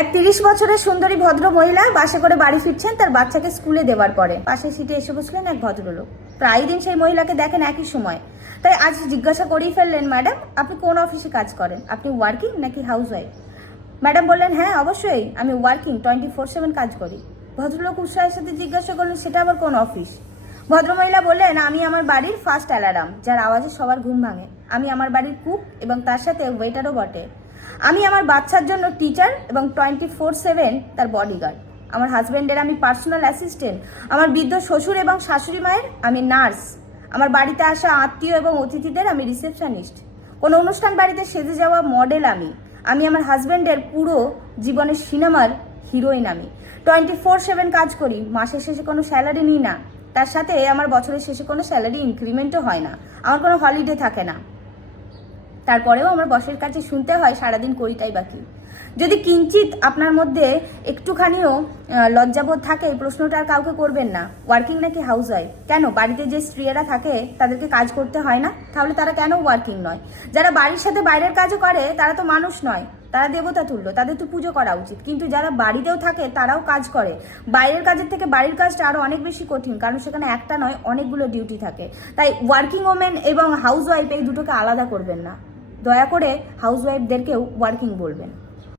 আর 30 বছরের সুন্দরী ভদ্র মহিলা বাসে করে বাড়ি ফিরছেন তার বাচ্চাকে স্কুলে দেওয়ার পরে। পাশের সিটে এসে বসলেন এক ভদ্রলোক। প্রায় দিন সেই মহিলাকে দেখেন একই সময়। তাই আজ জিজ্ঞাসা করেই ফেললেন, ম্যাডাম আপনি কোন অফিসে কাজ করেন? আপনি ওয়ার্কিং নাকি হাউস ওয়াইফ? ম্যাডাম বললেন, হ্যাঁ অবশ্যই আমি ওয়ার্কিং, 24/7 কাজ করি। ভদ্রলোক উৎসাহের সাথে জিজ্ঞাসা করলেন, সেটা আবার কোন অফিস? ভদ্রমহিলা বললেন, আমি আমার বাড়ির ফার্স্ট অ্যালার্ম, যার আওয়াজে সবার ঘুম ভাঙে। আমি আমার বাড়ির কুক এবং তার সাথে ওয়েটারও বটে। আমি আমার বাচ্চার জন্য টিচার এবং 24/7 তার বডিগার্ড। আমার হাজব্যান্ডের আমি পার্সোনাল অ্যাসিস্ট্যান্ট। আমার বৃদ্ধ শ্বশুর এবং শাশুড়ি মায়ের আমি নার্স। আমার বাড়িতে আসা আত্মীয় এবং অতিথিদের আমি রিসেপশনিস্ট। কোনো অনুষ্ঠান বাড়িতে সেজে যাওয়া মডেল আমি। আমি আমার হাজব্যান্ডের পুরো জীবনের সিনেমার হিরোইন। আমি 24/7 কাজ করি। মাসের শেষে কোনো স্যালারি নিই না। তার সাথে আমার বছরের শেষে কোনো স্যালারি ইনক্রিমেন্টও হয় না। আমার কোনো হলিডে থাকে না। তারপরেও আমার বসের কাছে শুনতে হয় সারাদিন করিটাই বাকি। যদি কিঞ্চিত আপনার মধ্যে একটুখানিও লজ্জাবোধ থাকে, এই প্রশ্নটা আর কাউকে করবেন না, ওয়ার্কিং নাকি হাউস ওয়াইফ। কেন বাড়িতে যে স্ত্রীরা থাকে তাদেরকে কাজ করতে হয় না? তাহলে তারা কেন ওয়ার্কিং নয়? যারা বাড়ির সাথে বাইরের কাজও করে তারা তো মানুষ নয়, তারা দেবতা তুল্য, তাদের তো পুজো করা উচিত। কিন্তু যারা বাড়িতেও থাকে তারাও কাজ করে। বাইরের কাজের থেকে বাড়ির কাজটা আরো অনেক বেশি কঠিন, কারণ সেখানে একটা নয় অনেকগুলো ডিউটি থাকে। তাই ওয়ার্কিং ওমেন এবং হাউস ওয়াইফ এই দুটোকে আলাদা করবেন না। দয়া করে হাউস ওয়াইফদেরকেও ওয়ার্কিং বলবেন।